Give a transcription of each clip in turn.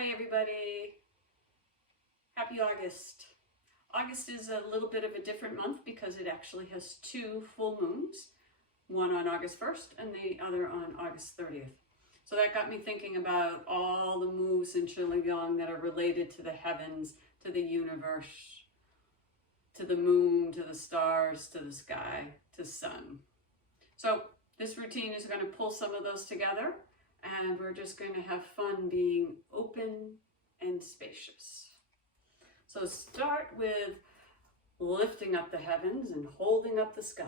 Hi everybody, happy August. August is a little bit of a different month because it actually has two full moons, one on August 1st and the other on August 30th. So that got me thinking about all the moves in Qigong that are related to the heavens, to the universe, to the moon, to the stars, to the sky, to the sun. So this routine is going to pull some of those together, and we're just going to have fun being open and spacious. So start with lifting up the heavens and holding up the sky.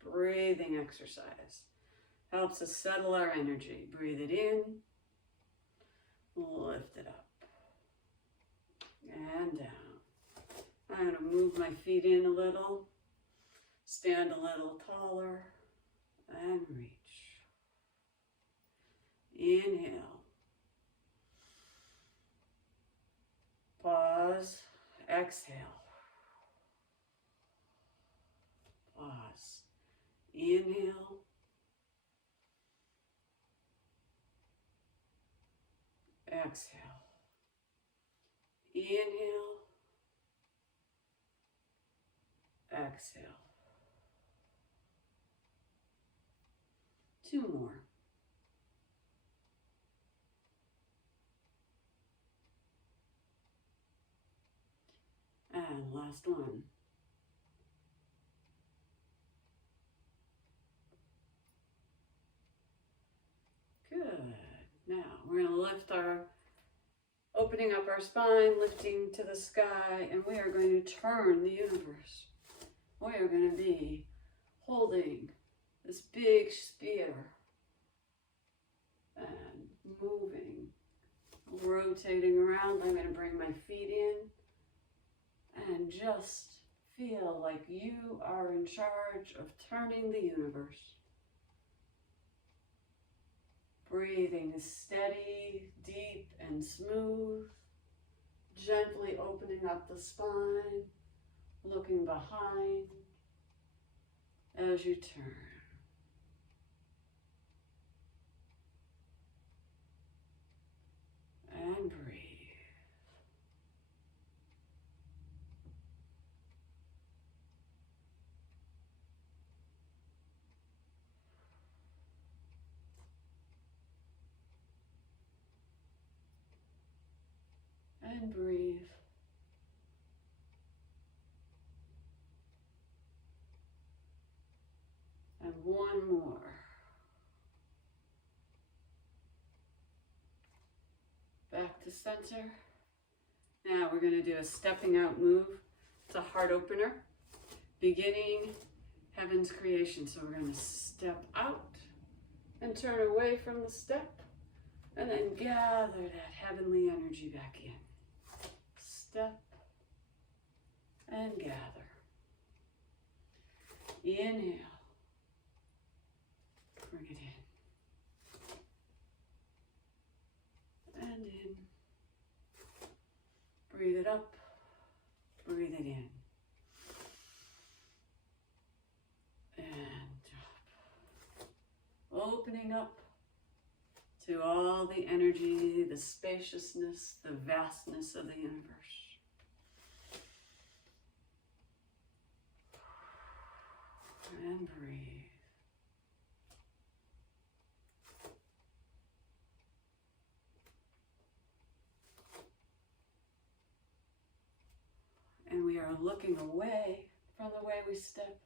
Breathing exercise helps us settle our energy. Breathe it in, lift it up, and down. I'm going to move my feet in a little, stand a little taller, and reach. Inhale. Pause. Exhale. Pause. Inhale. Exhale. Inhale. Exhale. Two more. And last one. Good. Now we're going to lift opening up our spine, lifting to the sky, and we are going to turn the universe. We are going to be holding this big spear and moving, rotating around. I'm going to bring my feet in and just feel like you are in charge of turning the universe. Breathing is steady, deep, and smooth. Gently opening up the spine, looking behind as you turn. And breathe. And breathe. And one more. Back to center. Now we're going to do a stepping out move. It's a heart opener. Beginning heaven's creation. So we're going to step out and turn away from the step and then gather that heavenly energy back in. Step and gather. Inhale. Bring it in. And in. Breathe it up. Breathe it in. And drop. Opening up to all the energy, the spaciousness, the vastness of the universe. And breathe. And we are looking away from the way we step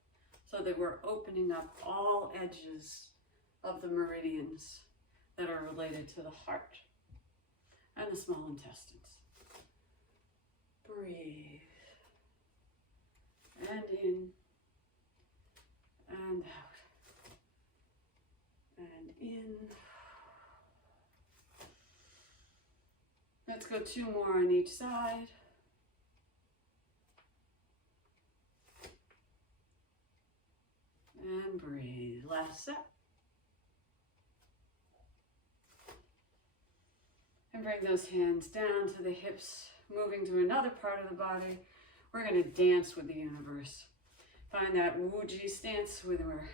so that we're opening up all edges of the meridians that are related to the heart and the small intestines. Breathe. And in. And out. And in. Let's go two more on each side. And breathe. Last set. And bring those hands down to the hips, moving to another part of the body. We're going to dance with the universe. Find that Wuji stance where we're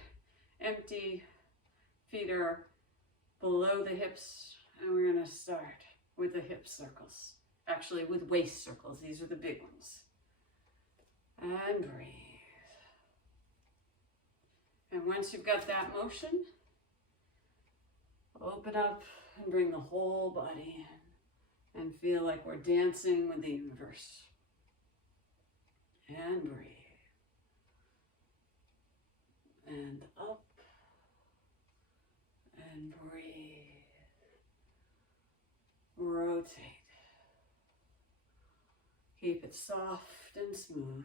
empty, feet are below the hips, And we're going to start with the hip circles. Actually, with waist circles. These are the big ones. And breathe. And once you've got that motion, open up and bring the whole body in and feel like we're dancing with the universe. And breathe. And up and breathe. Rotate. Keep it soft and smooth.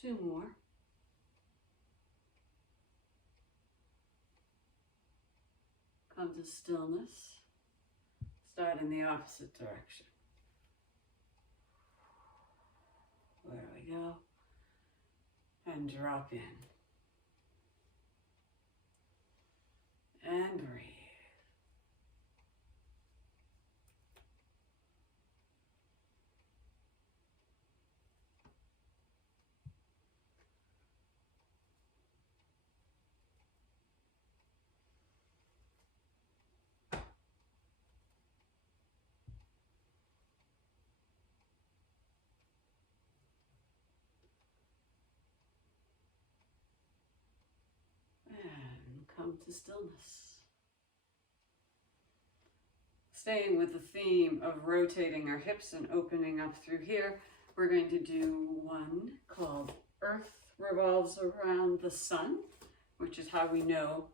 Two more. Come to stillness. Start in the opposite direction. There we go. And drop in. And breathe. And come to stillness. Staying with the theme of rotating our hips and opening up through here, we're going to do one called Earth Revolves Around the Sun, which is how we know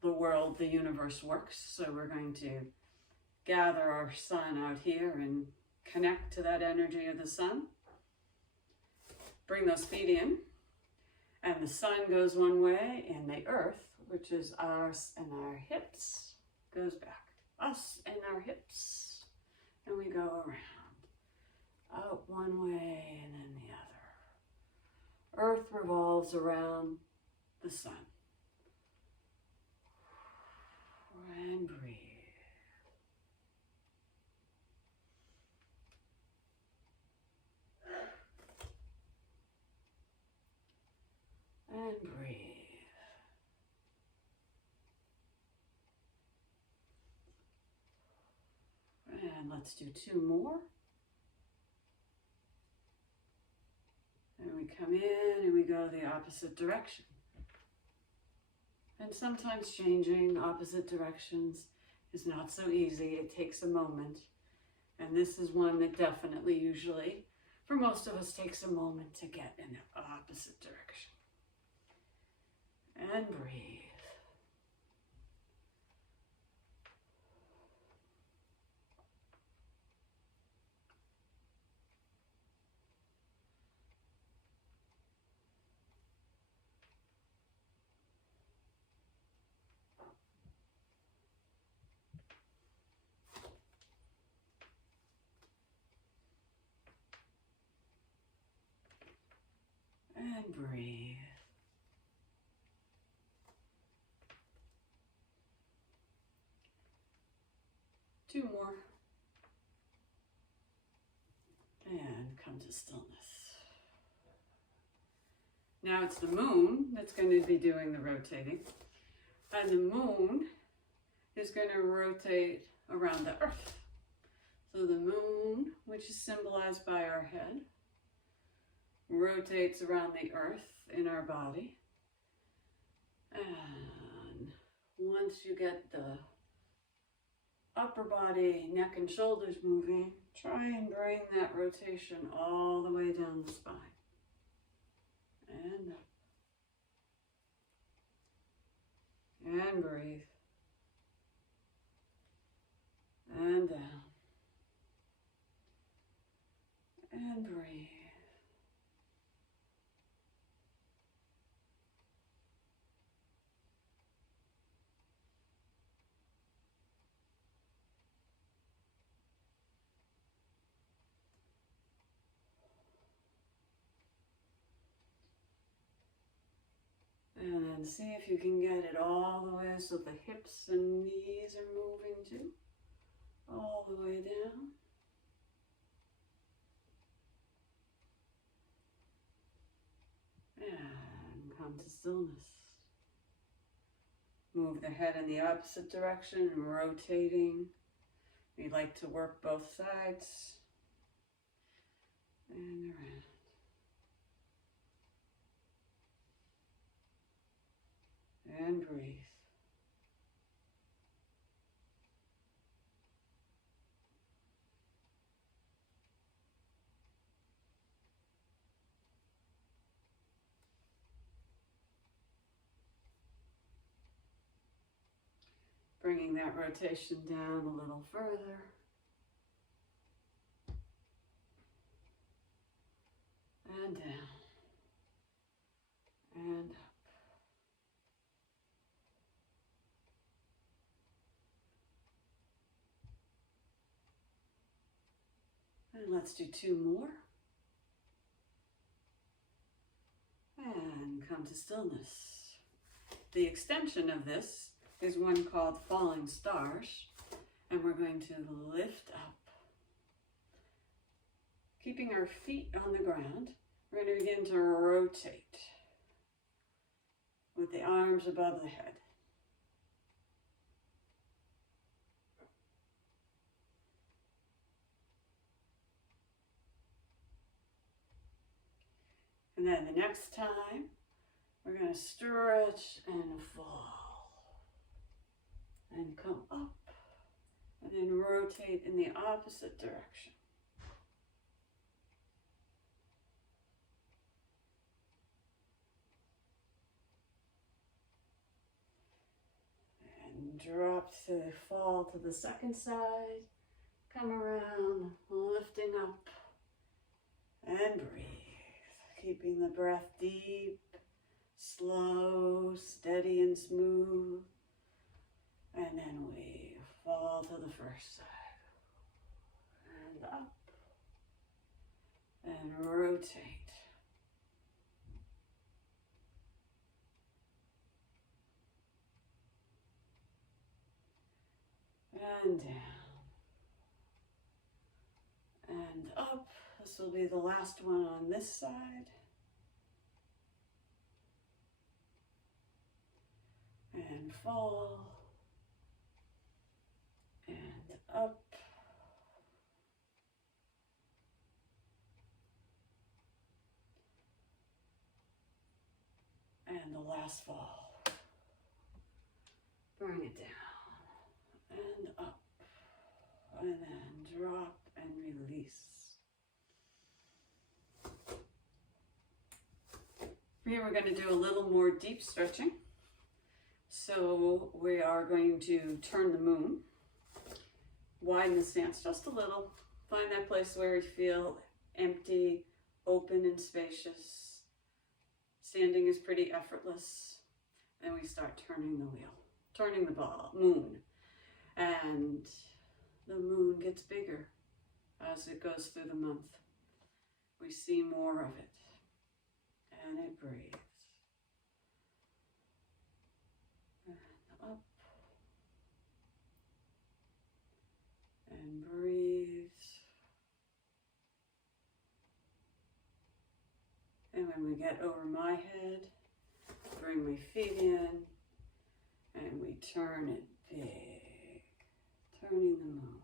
the world, the universe works. So we're going to gather our sun out here and connect to that energy of the sun. Bring those feet in, and the sun goes one way, and the earth, which is us and our hips, goes back. Us and our hips, and we go around, out one way and then the other. Earth revolves around the sun. And breathe. And breathe. And let's do two more. And we come in and we go the opposite direction. And sometimes changing opposite directions is not so easy. It takes a moment. And this is one that definitely, usually, for most of us, takes a moment to get in the opposite direction. And breathe. And breathe. Two more. And come to stillness. Now it's the moon that's going to be doing the rotating. And the moon is going to rotate around the earth. So the moon, which is symbolized by our head, rotates around the earth in our body. And once you get the upper body, neck and shoulders moving, try and bring that rotation all the way down the spine. And up. And breathe. And down. And breathe. And then see if you can get it all the way so the hips and knees are moving too. All the way down. come to stillness. Move the head in the opposite direction and rotating. We like to work both sides. And around. And breathe. Bringing that rotation down a little further. And down. And up. And let's do 2 more. And come to stillness. The extension of this is one called Falling Stars. And we're going to lift up. Keeping our feet on the ground, we're going to begin to rotate with the arms above the head. And then the next time, we're going to stretch and fall. And come up. And then rotate in the opposite direction. And drop to fall to the second side. Come around, lifting up. And breathe. Keeping the breath deep, slow, steady and smooth. And then we fall to the first side. And up. And rotate. And down. And up. This will be the last one on this side. And fall. And up. And the last fall. Bring it down. And up. And then drop and release. Here we're going to do a little more deep stretching. So we are going to turn the moon. Widen the stance just a little. Find that place where you feel empty, open and spacious. Standing is pretty effortless. And we start turning the wheel. Turning the moon. And the moon gets bigger as it goes through the month. We see more of it. And it breathes. And up. And breathes. And when we get over my head, bring my feet in. And we turn it big. Turning the moon.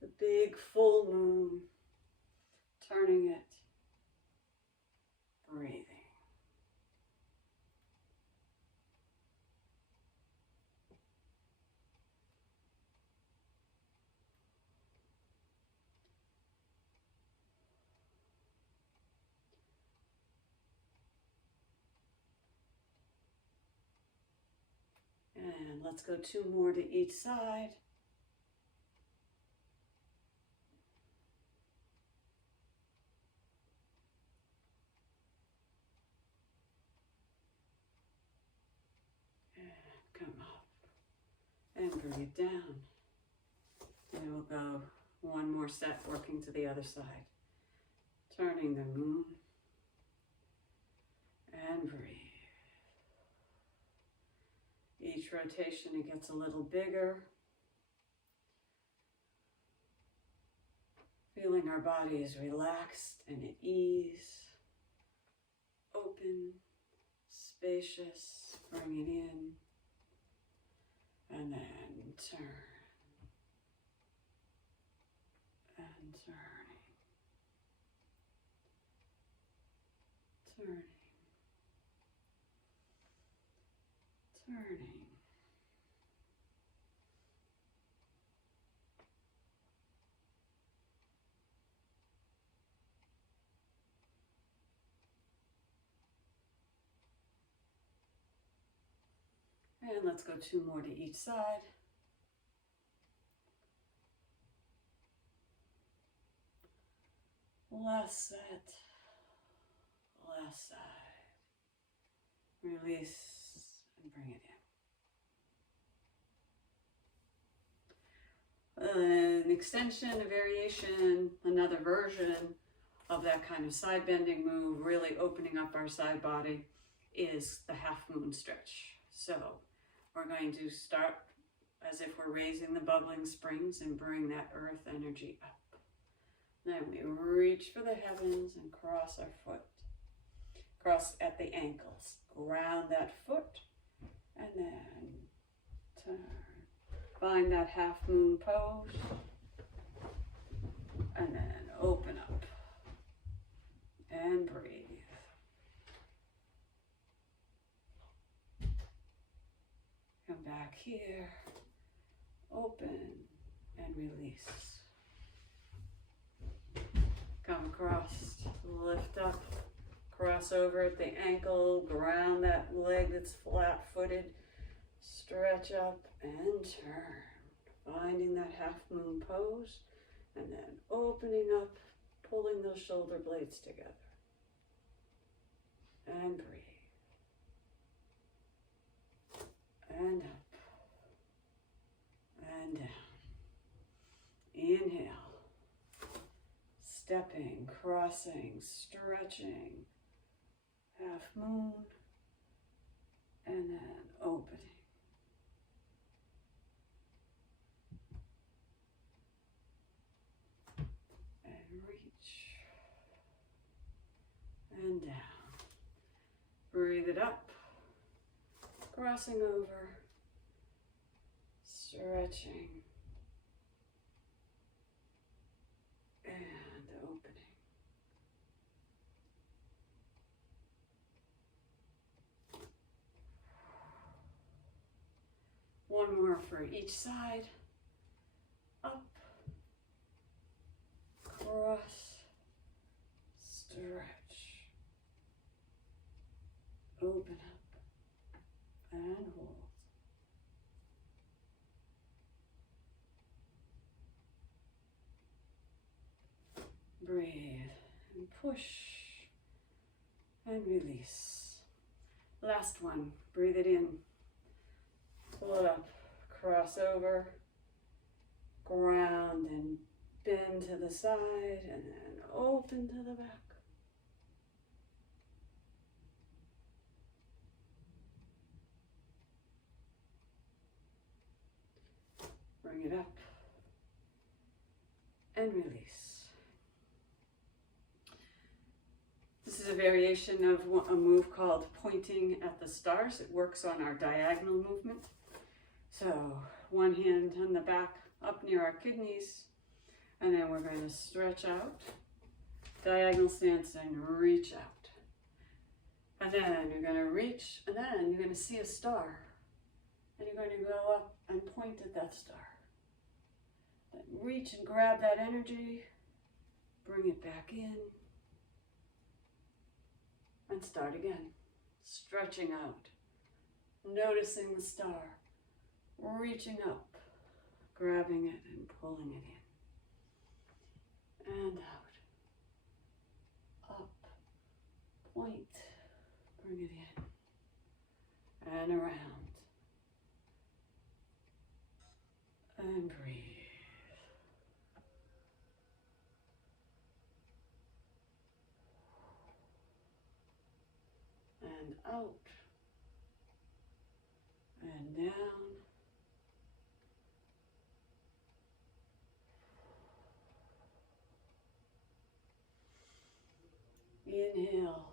The big full moon. Turning it. Breathing. And let's go 2 more to each side. Come up and breathe down. And we'll go 1 more set working to the other side. Turning the moon and breathe. Each rotation it gets a little bigger. Feeling our body is relaxed and at ease. open, spacious, bring it in, and then turn, and turning, turning, turning. And let's go 2 more to each side. Last set, last side. Release and bring it in. An extension, a variation, another version of that kind of side bending move, really opening up our side body, is the half moon stretch. So we're going to start as if we're raising the bubbling springs and bring that earth energy up. Then we reach for the heavens and cross our foot. Cross at the ankles. Ground that foot and then turn. Find that half moon pose. And then open up. And breathe. Come back here. Open and release. Come across, lift up, cross over at the ankle, ground that leg that's flat-footed, stretch up and turn. Finding that half moon pose and then opening up, pulling those shoulder blades together. And breathe. And up. And down. Inhale. Stepping, crossing, stretching. Half moon. And then opening. And reach. And down. Breathe it up. Crossing over. Stretching. And opening. One more for each side. Up. Cross. Stretch. Open up. And hold. Breathe and push and release. Last one, breathe it in, pull it up, cross over, ground and bend to the side and then open to the back. Bring it up and release. This is a variation of a move called pointing at the stars. It works on our diagonal movement. So one hand on the back up near our kidneys, and then we're going to stretch out, diagonal stance and reach out. And then you're going to reach, and then you're going to see a star. And you're going to go up and point at that star. Then reach and grab that energy, bring it back in. And start again, stretching out, noticing the star, reaching up, grabbing it and pulling it in. And out, up, point, bring it in, and around. And breathe. And out and down. Inhale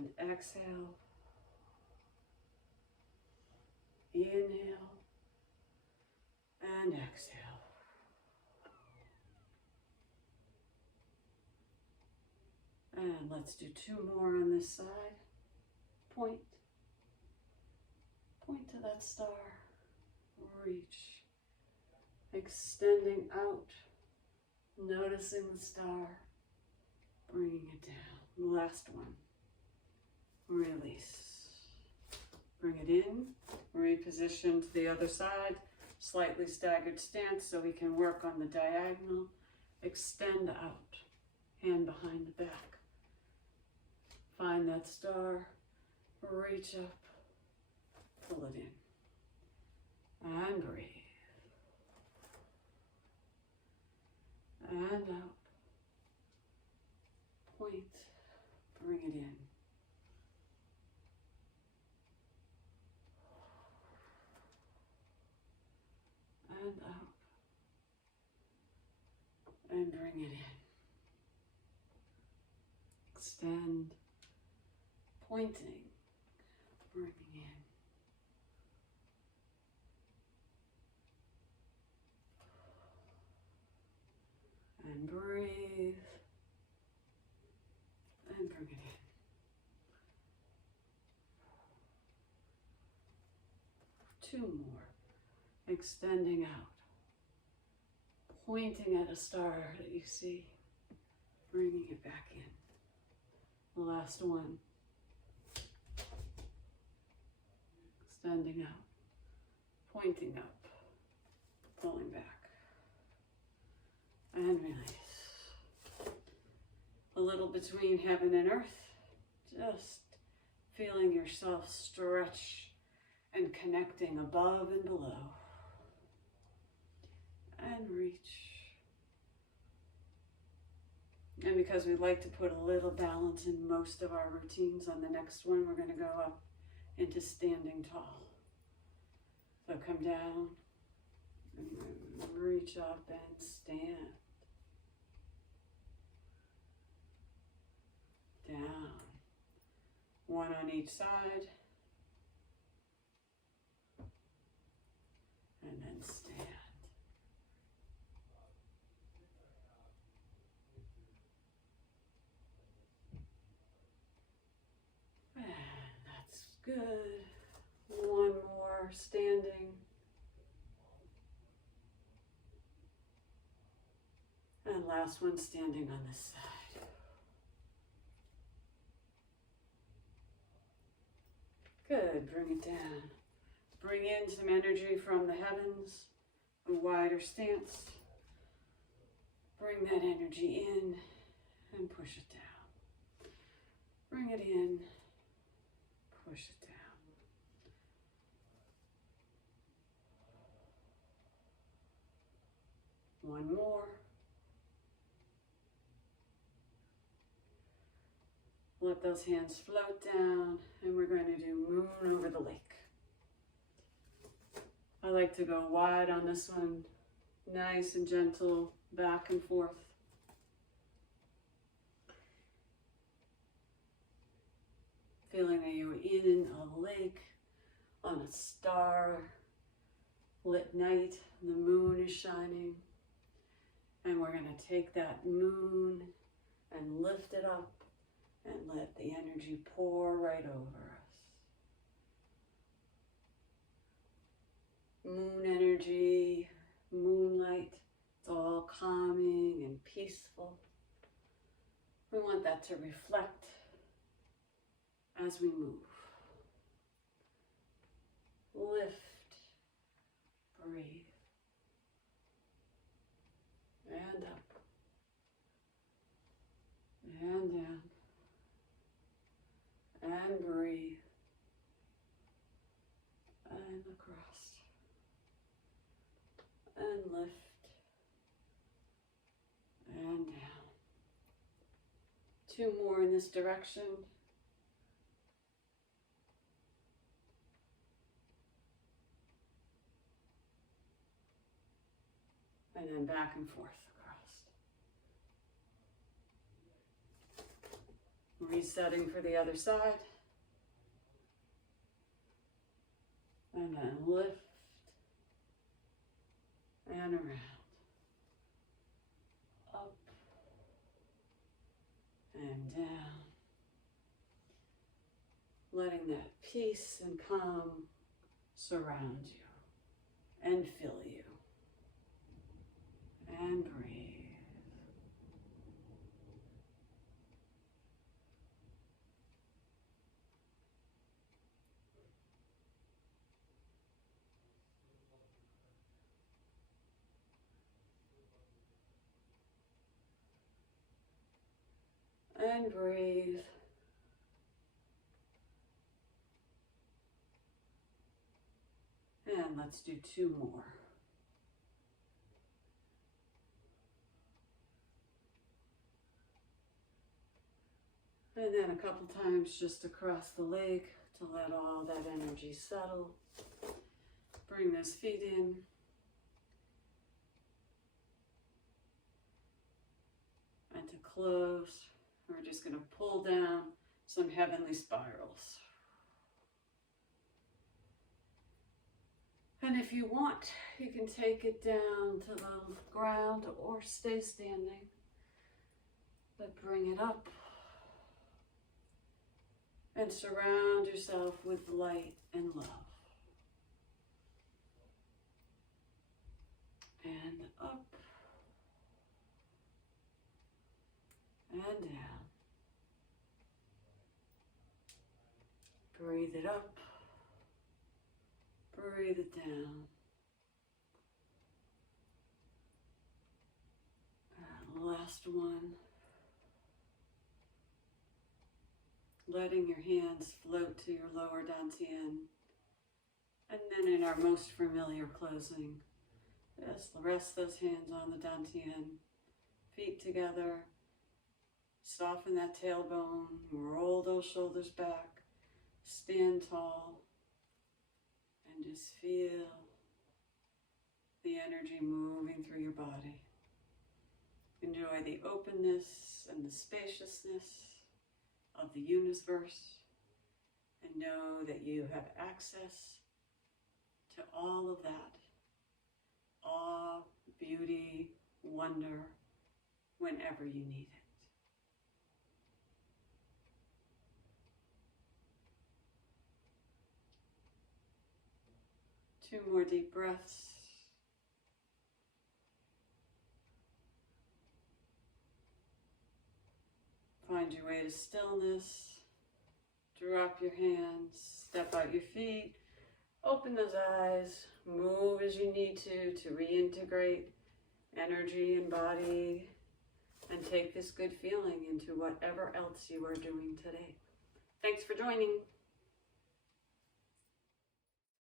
And exhale. Inhale. And exhale. And let's do 2 more on this side. Point. Point to that star. Reach. Extending out. Noticing the star. Bringing it down. Last one. Release. Bring it in. Reposition to the other side. Slightly staggered stance so we can work on the diagonal. Extend out. Hand behind the back. Find that star. Reach up. Pull it in. And breathe. And out. Point. Bring it in. And out. And bring it in. Extend. Pointing. Bringing in. And breathe. And bring it in. 2 more. Extending out. Pointing at a star that you see. Bringing it back in. Last one. Extending out. Pointing up. Pulling back. And release. A little between heaven and earth. Just feeling yourself stretch and connecting above and below. And reach. And because we like to put a little balance in most of our routines, on the next one we're going to go up into standing tall. So come down and reach up and stand. Down. 1 on each side. And then stand. And that's good. 1 more standing. And last one standing on this side. Good, bring it down. Bring in some energy from the heavens, a wider stance. Bring that energy in and push it down. Bring it in, push it down. One more. Let those hands float down, and we're going to do moon over the lake. I like to go wide on this one, nice and gentle, back and forth. Feeling that you're in a lake on a star-lit night, the moon is shining, and we're going to take that moon and lift it up and let the energy pour right over us. Moon energy, moonlight, it's all calming and peaceful. We want that to reflect as we move. Lift, breathe, and up, and down. And breathe. And across. And lift. And down. 2 more in this direction. And then back and forth across. Resetting for the other side. And then lift and around. Up and down. Letting that peace and calm surround you and fill you. And breathe. And breathe. And let's do 2 more. And then a couple times just across the leg to let all that energy settle. Bring those feet in. And to close, we're just going to pull down some heavenly spirals. And if you want, you can take it down to the ground or stay standing. But bring it up. And surround yourself with light and love. And up. And down. Breathe it up. Breathe it down. And last one. Letting your hands float to your lower dantian. And then in our most familiar closing, just rest those hands on the dantian, feet together, soften that tailbone, roll those shoulders back, stand tall, and just feel the energy moving through your body. Enjoy the openness and the spaciousness of the universe, and know that you have access to all of that awe, beauty, wonder, whenever you need it. 2 more deep breaths. Find your way to stillness. Drop your hands, step out your feet, open those eyes, move as you need to reintegrate energy and body, and take this good feeling into whatever else you are doing today. Thanks for joining.